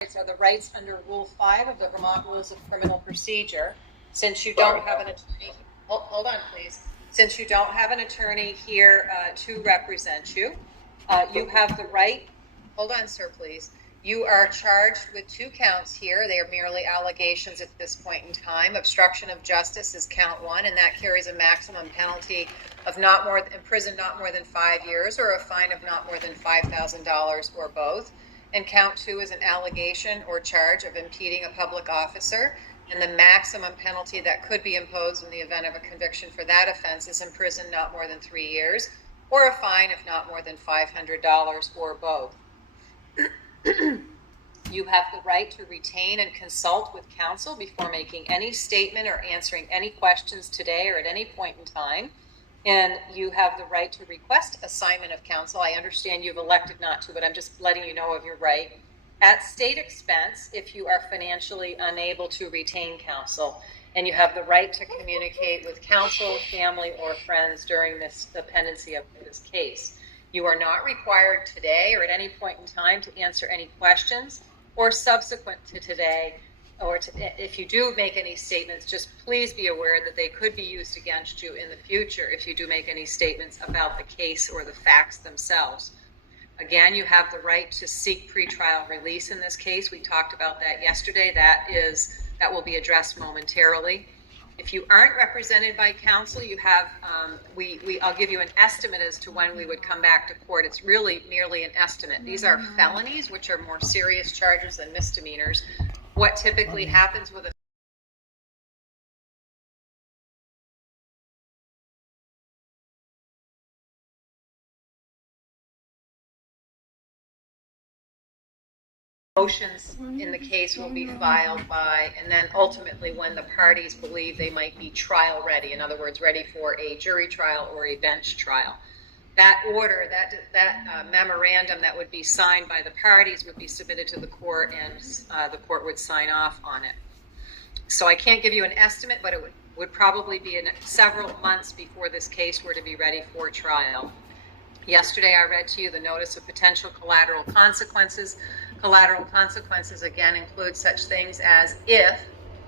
Are the rights under Rule 5 of the Vermont Rules of Criminal Procedure. Since you don't have an attorney, hold on please. Since you don't have an attorney here to represent you, you have the right, hold on sir please. You are charged with 2 counts here. They are merely allegations at this point in time. Obstruction of justice is count 1, and that carries a maximum penalty of imprisoned not more than 5 years or a fine of not more than $5,000 or both. And count 2 is an allegation or charge of impeding a public officer, and the maximum penalty that could be imposed in the event of a conviction for that offense is imprisoned not more than 3 years or a fine of not more than $500 or both. You have the right to retain and consult with counsel before making any statement or answering any questions today or at any point in time. And you have the right to request assignment of counsel. I understand you've elected not to, but I'm just letting you know of your right. At state expense, if you are financially unable to retain counsel, and you have the right to communicate with counsel, family, or friends during the pendency of this case. You are not required today or at any point in time to answer any questions, or subsequent to today, or if you do make any statements, just please be aware that they could be used against you in the future if you do make any statements about the case or the facts themselves. Again, you have the right to seek pretrial release in this case. We talked about that yesterday. That will be addressed momentarily. If you aren't represented by counsel, you have, I'll give you an estimate as to when we would come back to court. It's really merely an estimate. These are felonies, which are more serious charges than misdemeanors. What typically happens with a motions in the case will be filed by, and then ultimately when the parties believe they might be trial ready, in other words, ready for a jury trial or a bench trial. That order, that memorandum that would be signed by the parties would be submitted to the court, and the court would sign off on it. So I can't give you an estimate, but it would probably be in several months before this case were to be ready for trial. Yesterday I read to you the notice of potential collateral consequences. Collateral consequences again include such things as, if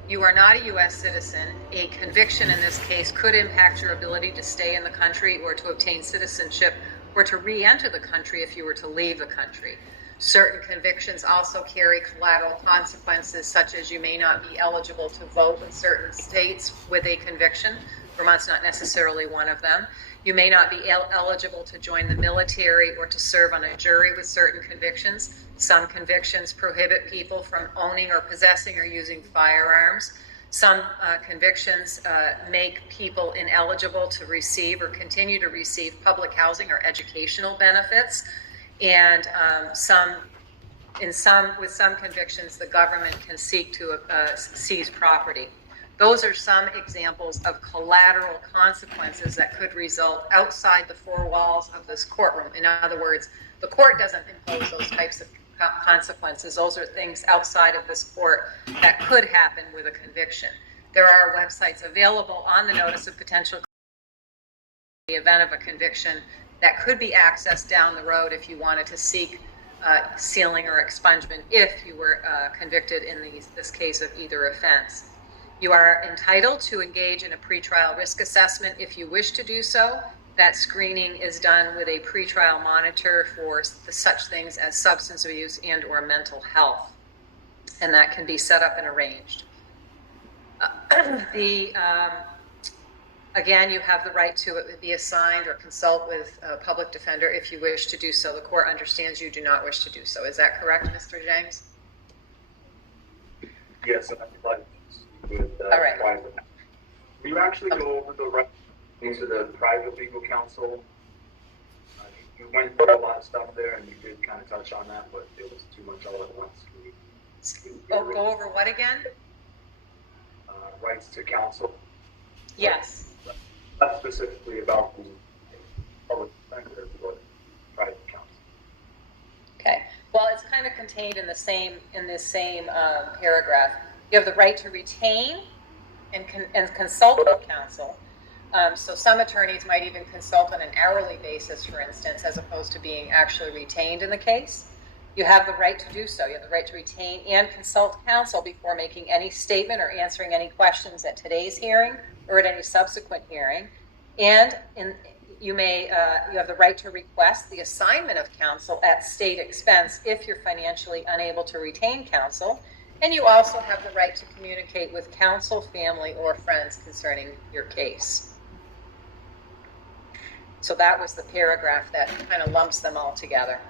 you are not a U.S. citizen, a conviction in this case could impact your ability to stay in the country or to obtain citizenship or to re-enter the country if you were to leave the country. Certain convictions also carry collateral consequences, such as you may not be eligible to vote in certain states with a conviction. Vermont's not necessarily one of them. You may not be eligible to join the military or to serve on a jury with certain convictions. Some convictions prohibit people from owning or possessing or using firearms. Some convictions make people ineligible to receive or continue to receive public housing or educational benefits. And with some convictions, the government can seek to seize property. Those are some examples of collateral consequences that could result outside the 4 walls of this courtroom. In other words, the court doesn't impose those types of consequences. Those are things outside of this court that could happen with a conviction. There are websites available on the notice of potential in the event of a conviction that could be accessed down the road if you wanted to seek sealing or expungement if you were convicted in this case of either offense. You are entitled to engage in a pretrial risk assessment if you wish to do so. That screening is done with a pretrial monitor for such things as substance abuse and or mental health, and that can be set up and arranged. Again, you have the right to be assigned or consult with a public defender if you wish to do so. The court understands you do not wish to do so. Is that correct, Mr. Gingues? Yes, I'd like to speak with all right. private. Will you actually go over the right into the private legal counsel? You went through a lot of stuff there, and you did kind of touch on that, but it was too much all at once. Go over what again? Rights to counsel. Yes. Not specifically about the public defender, but private counsel. Okay. Well, it's kind of contained in this same paragraph. You have the right to retain and consult with counsel. So some attorneys might even consult on an hourly basis, for instance, as opposed to being actually retained in the case. You have the right to do so. You have the right to retain and consult counsel before making any statement or answering any questions at today's hearing or at any subsequent hearing. And you have the right to request the assignment of counsel at state expense if you're financially unable to retain counsel. And you also have the right to communicate with counsel, family, or friends concerning your case. So that was the paragraph that kind of lumps them all together.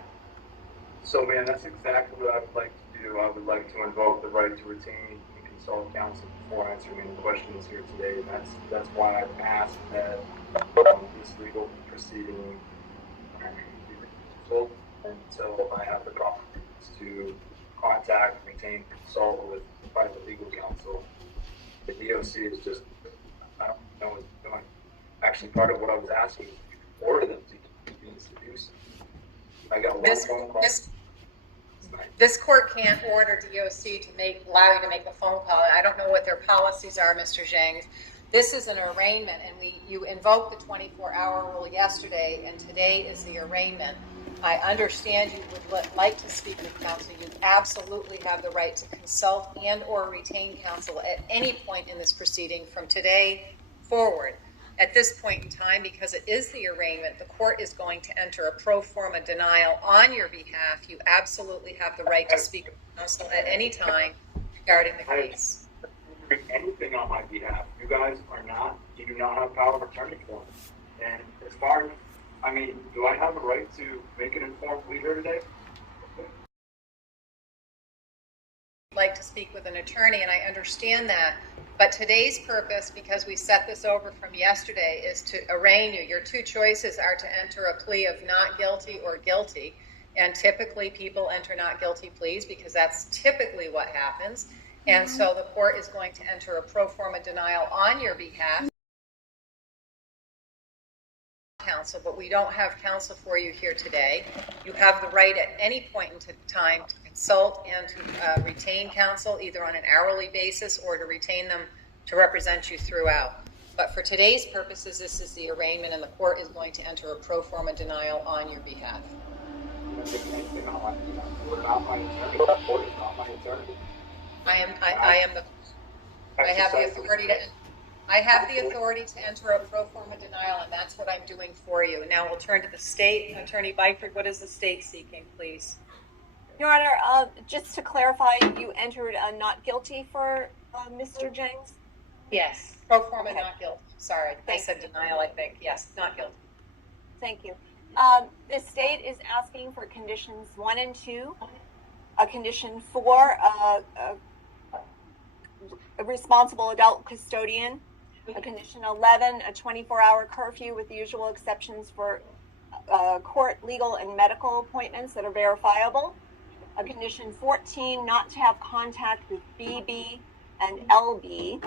So, man, that's exactly what I would like to do. I would like to invoke the right to retain and consult counsel before answering any questions here today. And that's why I've asked that this legal proceeding be resolved until I have the proper means to contact, retain, consult with private legal counsel. The DOC is just, I don't know what it's doing. Actually, part of what I was asking is to order them to do so. I got a lot of phone calls. This court can't order DOC to allow you to make a phone call. I don't know what their policies are, Mr. Gingues. This is an arraignment, and you invoked the 24-hour rule yesterday, and today is the arraignment. I understand you would like to speak with counsel. You absolutely have the right to consult and or retain counsel at any point in this proceeding from today forward. At this point in time, because it is the arraignment, the court is going to enter a pro forma denial on your behalf. You absolutely have the right to speak with counsel at any time regarding the case. Anything on my behalf. You guys you do not have power of attorney for me. And as far as, do I have a right to make an informed plea here today? Like to speak with an attorney, and I understand that. But today's purpose, because we set this over from yesterday, is to arraign you. Your two choices are to enter a plea of not guilty or guilty. And typically people enter not guilty pleas because that's typically what happens. And so the court is going to enter a pro forma denial on your behalf. Counsel, but we don't have counsel for you here today. You have the right at any point in time to consult and to retain counsel, either on an hourly basis or to retain them to represent you throughout. But for today's purposes, this is the arraignment, and the court is going to enter a pro forma denial on your behalf. I have the authority to enter a pro forma denial, and that's what I'm doing for you. Now we'll turn to the state. Attorney Byford, what is the state seeking, please? Your Honor, just to clarify, you entered a not guilty for Mr. Gingues? Yes. Pro forma, okay. Not guilty. Sorry, I said you. Denial, I think. Yes, not guilty. Thank you. The state is asking for conditions 1 and 2. A condition 4, a responsible adult custodian. A condition 11, a 24-hour curfew with the usual exceptions for court, legal, and medical appointments that are verifiable. A condition 14, not to have contact with BB and LB,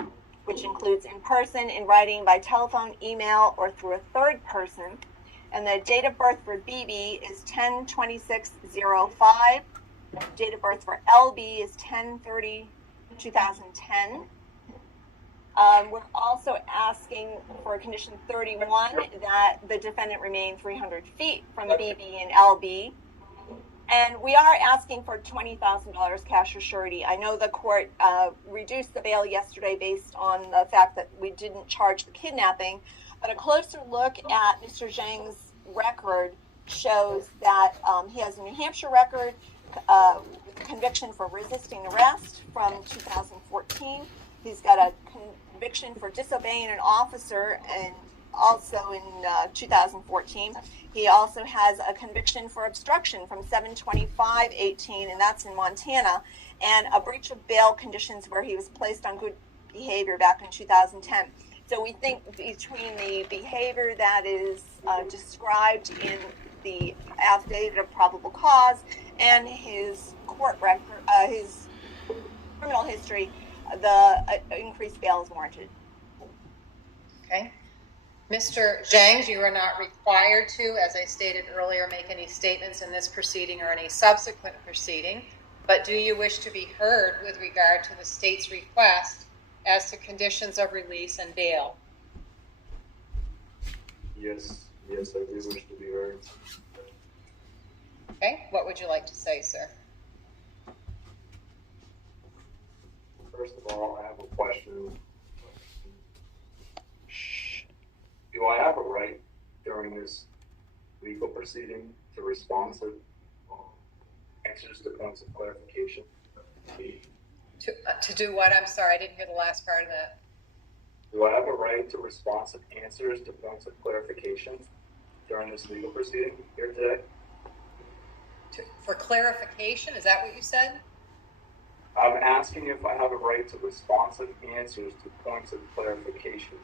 which includes in person, in writing, by telephone, email, or through a third person. And the date of birth for BB is 10/26/05. Date of birth for LB is 10/30/2010. We're also asking for condition 31 that the defendant remain 300 feet from BB and LB. And we are asking for $20,000 cash or surety. I know the court reduced the bail yesterday based on the fact that we didn't charge the kidnapping, but a closer look at Mr. Zhang's record shows that he has a New Hampshire record, conviction for resisting arrest from 2014. He's got a conviction for disobeying an officer, and also in 2014. He also has a conviction for obstruction from 7/25/18, and that's in Montana, and a breach of bail conditions where he was placed on good behavior back in 2010. So we think between the behavior that is described in the affidavit of probable cause and his court record, his criminal history, the increased bail is warranted. Okay. Mr. Gingues, you are not required to, as I stated earlier, make any statements in this proceeding or any subsequent proceeding, but do you wish to be heard with regard to the state's request as to conditions of release and bail? Yes, I do wish to be heard. Okay, what would you like to say, sir? First of all, I have a question. Do I have a right during this legal proceeding to responsive answers to points of clarification? To do what? I'm sorry, I didn't hear the last part of that. Do I have a right to responsive answers to points of clarification during this legal proceeding here today? For clarification, is that what you said? I'm asking if I have a right to responsive answers to points of clarification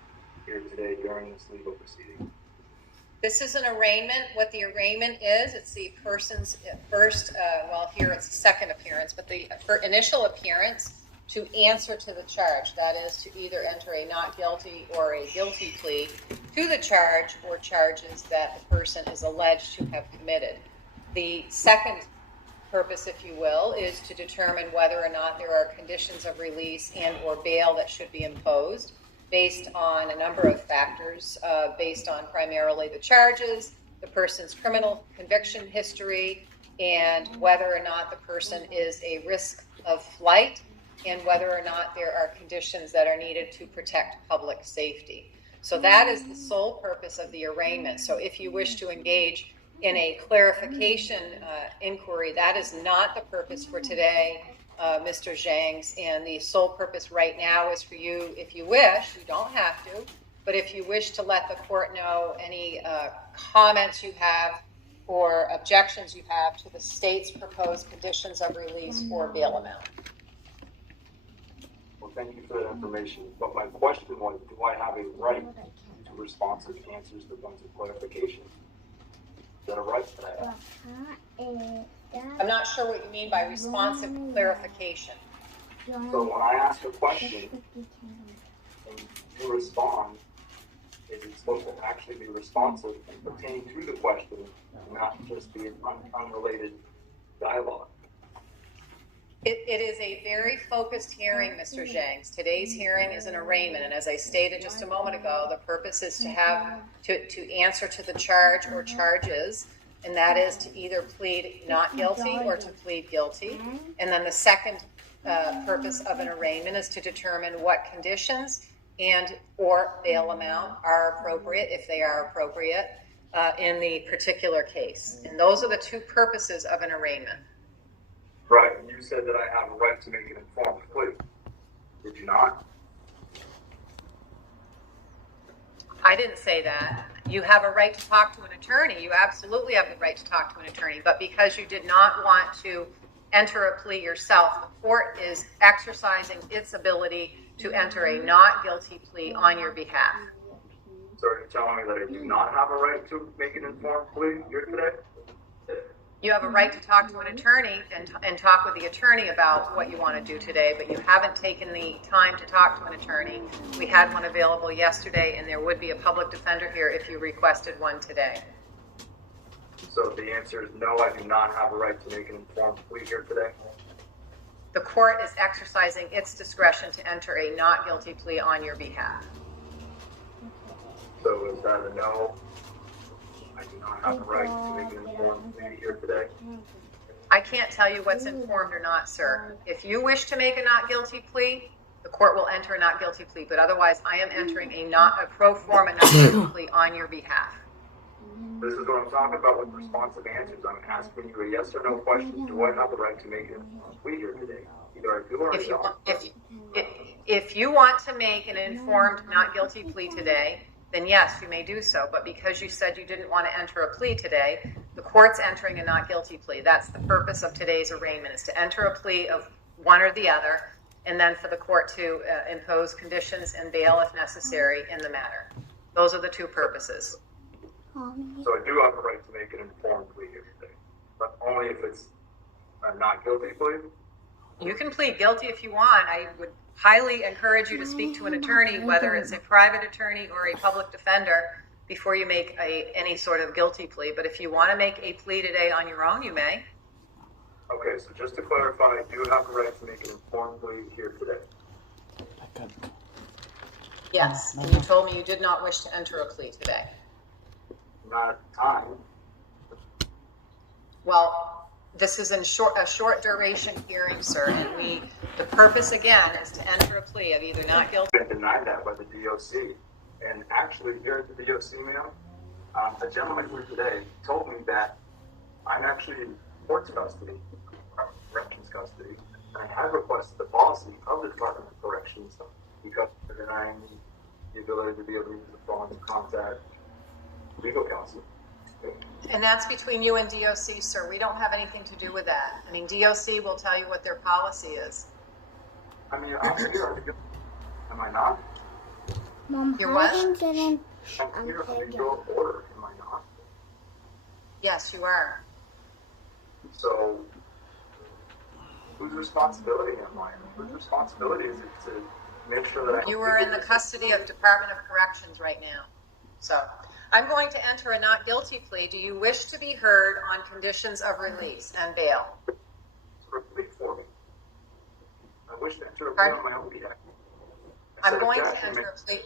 here today during this legal proceeding. This is an arraignment. What the arraignment is, it's the person's first, well, here it's the second appearance, but the initial appearance to answer to the charge. That is to either enter a not guilty or a guilty plea to the charge or charges that the person is alleged to have committed. The second purpose, if you will, is to determine whether or not there are conditions of release and or bail that should be imposed based on a number of factors, based on primarily the charges, the person's criminal conviction history, and whether or not the person is a risk of flight, and whether or not there are conditions that are needed to protect public safety. So that is the sole purpose of the arraignment. So if you wish to engage in a clarification inquiry, that is not the purpose for today, Mr. Gingues, and the sole purpose right now is for you, if you wish, you don't have to, but if you wish to let the court know any comments you have or objections you have to the state's proposed conditions of release or bail amount. Well, thank you for that information. But my question was, do I have a right to responsive answers to points of clarification? Is that a right that I have? I'm not sure what you mean by responsive clarification. So when I ask a question and you respond, is it supposed to actually be responsive and pertain to the question and not just be an unrelated dialogue? It is a very focused hearing, Mr. Gingues. Today's hearing is an arraignment, and as I stated just a moment ago, the purpose is to have to answer to the charge or charges, and that is to either plead not guilty or to plead guilty. And then the second purpose of an arraignment is to determine what conditions and or bail amount are appropriate, if they are appropriate, in the particular case. And those are the two purposes of an arraignment. Right, and you said that I have a right to make an informed plea. Did you not? I didn't say that. You have a right to talk to an attorney. You absolutely have the right to talk to an attorney. But because you did not want to enter a plea yourself, the court is exercising its ability to enter a not guilty plea on your behalf. So are you telling me that I do not have a right to make an informed plea here today? You have a right to talk to an attorney and talk with the attorney about what you want to do today, but you haven't taken the time to talk to an attorney. We had one available yesterday, and there would be a public defender here if you requested one today. So the answer is no, I do not have a right to make an informed plea here today? The court is exercising its discretion to enter a not guilty plea on your behalf. So is that a no? I do not have a right to make an informed plea here today? I can't tell you what's informed or not, sir. If you wish to make a not guilty plea, the court will enter a not guilty plea, but otherwise I am entering a pro forma not guilty plea on your behalf. This is what I'm talking about with responsive answers. I'm asking you a yes or no question. Do I have a right to make an informed plea here today? Either I do or I don't. If you want to make an informed not guilty plea today, then yes, you may do so. But because you said you didn't want to enter a plea today, the court's entering a not guilty plea. That's the purpose of today's arraignment, is to enter a plea of one or the other, and then for the court to impose conditions and bail if necessary in the matter. Those are the two purposes. So I do have a right to make an informed plea here today, but only if it's a not guilty plea? You can plead guilty if you want. I would highly encourage you to speak to an attorney, whether it's a private attorney or a public defender, before you make any sort of guilty plea. But if you want to make a plea today on your own, you may. Okay, so just to clarify, I do have a right to make an informed plea here today. Yes, and you told me you did not wish to enter a plea today. Not time. Well, this is a short duration hearing, sir, and the purpose again is to enter a plea of either not guilty. Been denied that by the DOC. And actually, here at the DOC, ma'am, a gentleman here today told me that I'm actually in court's custody, corrections custody, and I have requested the policy of the Department of Corrections because they're denying me the ability to be able to use the phone to contact legal counsel. And that's between you and DOC, sir. We don't have anything to do with that. I mean, DOC will tell you what their policy is. I mean, I'm here. Am I not? Mom, You're what? I'm here under your order. Am I not? Yes, you are. So, whose responsibility am I? Whose responsibility is it to make sure that You are in the custody of Department of Corrections right now. So I'm going to enter a not guilty plea. Do you wish to be heard on conditions of release and bail? Repeat for me. I wish to enter a plea on my own behalf. I'm going to enter a plea.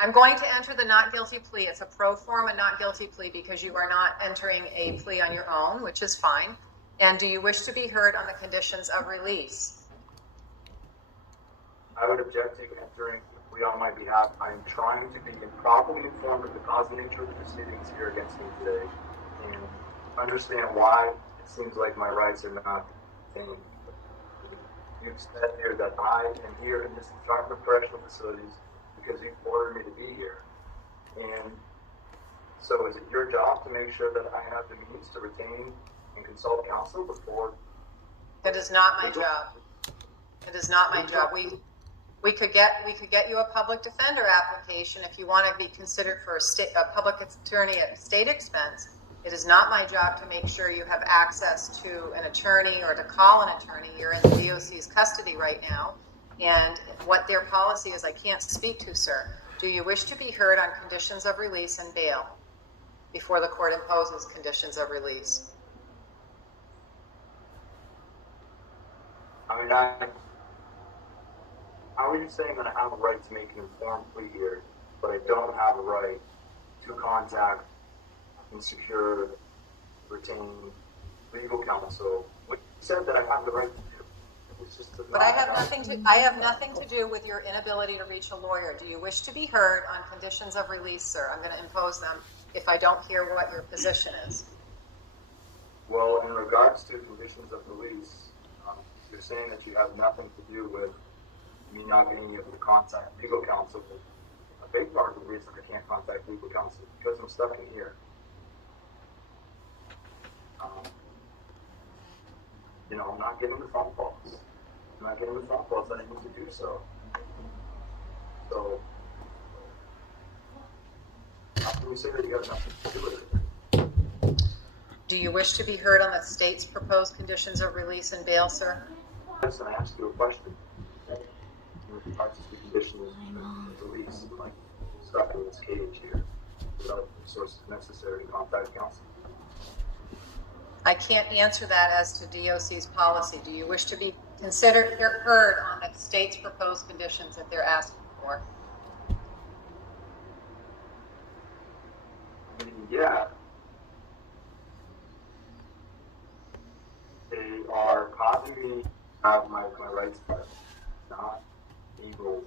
I'm going to enter the not guilty plea. It's a pro forma not guilty plea because you are not entering a plea on your own, which is fine. And do you wish to be heard on the conditions of release? I would object to you entering a plea on my behalf. I am trying to be properly informed of the cause and nature of the proceedings here against me today and understand why it seems like my rights are not obtained. You've said here that I am here in this Department of Correctional Facilities because you've ordered me to be here. And so is it your job to make sure that I have the means to retain and consult counsel before? That is not my job. It is not my job. We could get you a public defender application if you want to be considered for a public attorney at state expense. It is not my job to make sure you have access to an attorney or to call an attorney. You're in the DOC's custody right now, and what their policy is I can't speak to, sir. Do you wish to be heard on conditions of release and bail before the court imposes conditions of release? I mean, how are you saying that I have a right to make an informed plea here, but I don't have a right to contact and secure, retain legal counsel? What you said that I have the right to do. It's just But I have nothing to do with your inability to reach a lawyer. Do you wish to be heard on conditions of release, sir? I'm going to impose them if I don't hear what your position is. Well, in regards to conditions of release, you're saying that you have nothing to do with me not being able to contact legal counsel. A big part of the reason I can't contact legal counsel is because I'm stuck in here. I'm not getting the phone calls. I'm not getting the phone calls that I need to do so. So, how can you say that you have nothing to do with it? Do you wish to be heard on the state's proposed conditions of release and bail, sir? Yes, and I asked you a question. In regards to the conditions of release, I'm like stuck in this cage here without the resources necessary to contact counsel. I can't answer that as to DOC's policy. Do you wish to be considered heard on the state's proposed conditions that they're asking for? I mean, yeah. They are causing me to have my rights, but not able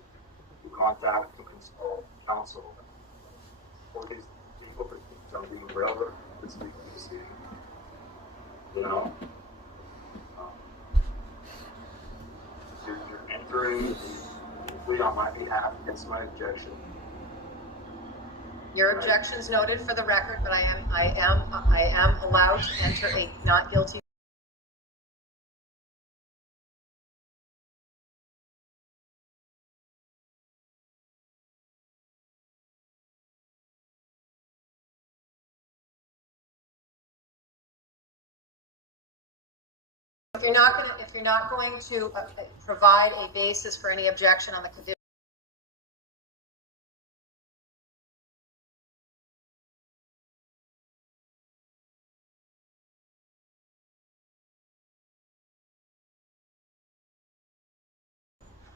to contact and consult counsel for these people that I'm being railroaded this week. You're entering a plea on my behalf against my objection. Your objection's noted for the record, but I am allowed to enter a not guilty. If you're not going to provide a basis for any objection on the condition.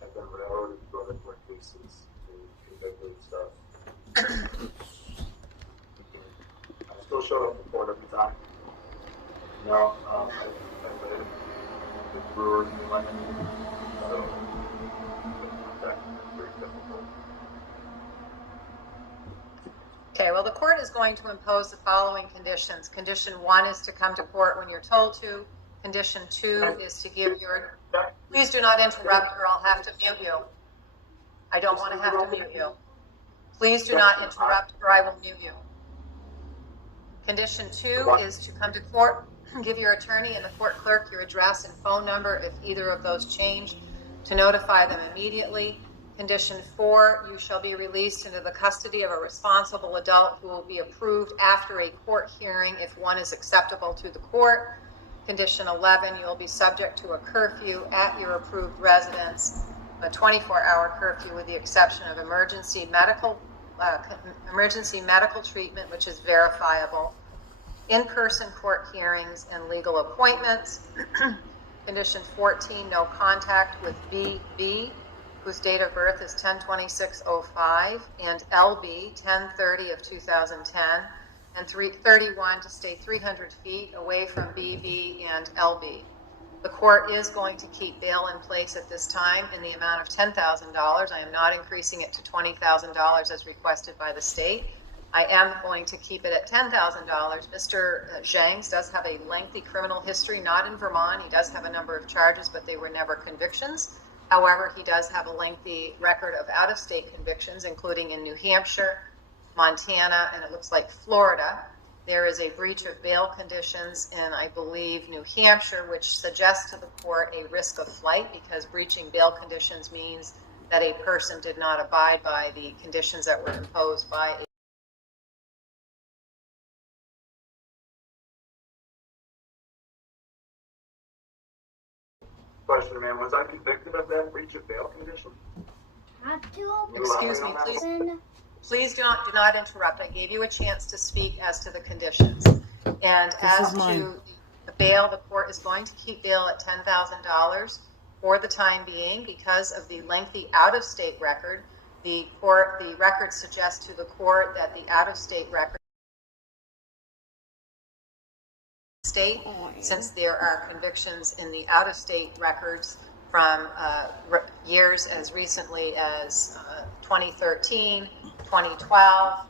I've been railroaded through other court cases and convicted stuff. I still show up in court every time. No, I live with brewers and lemon. So, that's very difficult. Okay, well, the court is going to impose the following conditions. Condition 1 is to come to court when you're told to. Condition 2 is to give your, please do not interrupt or I'll have to mute you. I don't want to have to mute you. Please do not interrupt or I will mute you. Condition 2 is to come to court, give your attorney and the court clerk your address and phone number if either of those change, to notify them immediately. Condition 4, you shall be released into the custody of a responsible adult who will be approved after a court hearing if one is acceptable to the court. Condition 11, you will be subject to a curfew at your approved residence, a 24-hour curfew with the exception of emergency medical treatment, which is verifiable, in-person court hearings and legal appointments. Condition 14, no contact with BB, whose date of birth is 10/26/05, and LB, 10/30 of 2010, and 31 to stay 300 feet away from BB and LB. The court is going to keep bail in place at this time in the amount of $10,000. I am not increasing it to $20,000 as requested by the state. I am going to keep it at $10,000. Mr. Gingues does have a lengthy criminal history, not in Vermont. He does have a number of charges, but they were never convictions. However, he does have a lengthy record of out-of-state convictions, including in New Hampshire, Montana, and it looks like Florida. There is a breach of bail conditions in, I believe, New Hampshire, which suggests to the court a risk of flight because breaching bail conditions means that a person did not abide by the conditions that were imposed by a Question, ma'am, was I convicted of that breach of bail condition? Excuse me, please do not interrupt. I gave you a chance to speak as to the conditions. And as to the bail, the court is going to keep bail at $10,000 for the time being because of the lengthy out-of-state record. The record suggests to the court that the out-of-state record state, since there are convictions in the out-of-state records from years as recently as 2013, 2012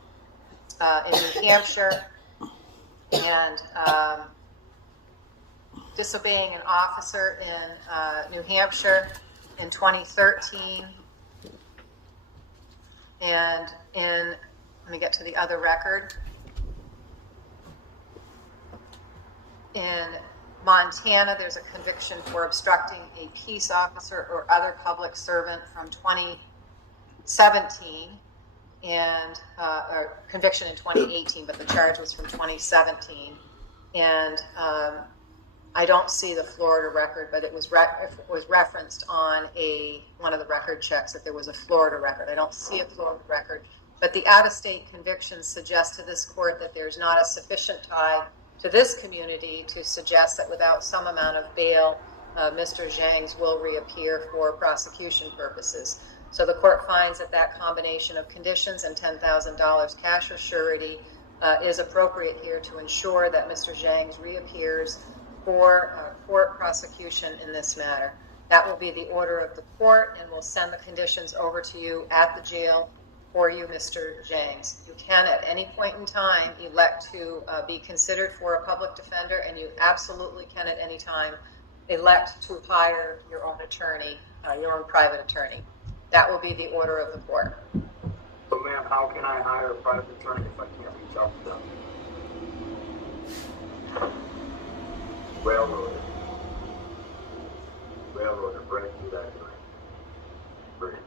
in New Hampshire, and disobeying an officer in New Hampshire in 2013, and let me get to the other record. In Montana, there's a conviction for obstructing a peace officer or other public servant from 2017, and a conviction in 2018, but the charge was from 2017. And I don't see the Florida record, but it was referenced on one of the record checks that there was a Florida record. I don't see a Florida record, but the out-of-state convictions suggest to this court that there's not a sufficient tie to this community to suggest that without some amount of bail, Mr. Gingues will reappear for prosecution purposes. So the court finds that that combination of conditions and $10,000 cash or surety is appropriate here to ensure that Mr. Gingues reappears for court prosecution in this matter. That will be the order of the court, and we'll send the conditions over to you at the jail for you, Mr. Gingues. You can at any point in time elect to be considered for a public defender, and you absolutely can at any time elect to hire your own attorney, your own private attorney. That will be the order of the court. So, ma'am, how can I hire a private attorney if I can't reach out to them? Railroader, break through that. Break.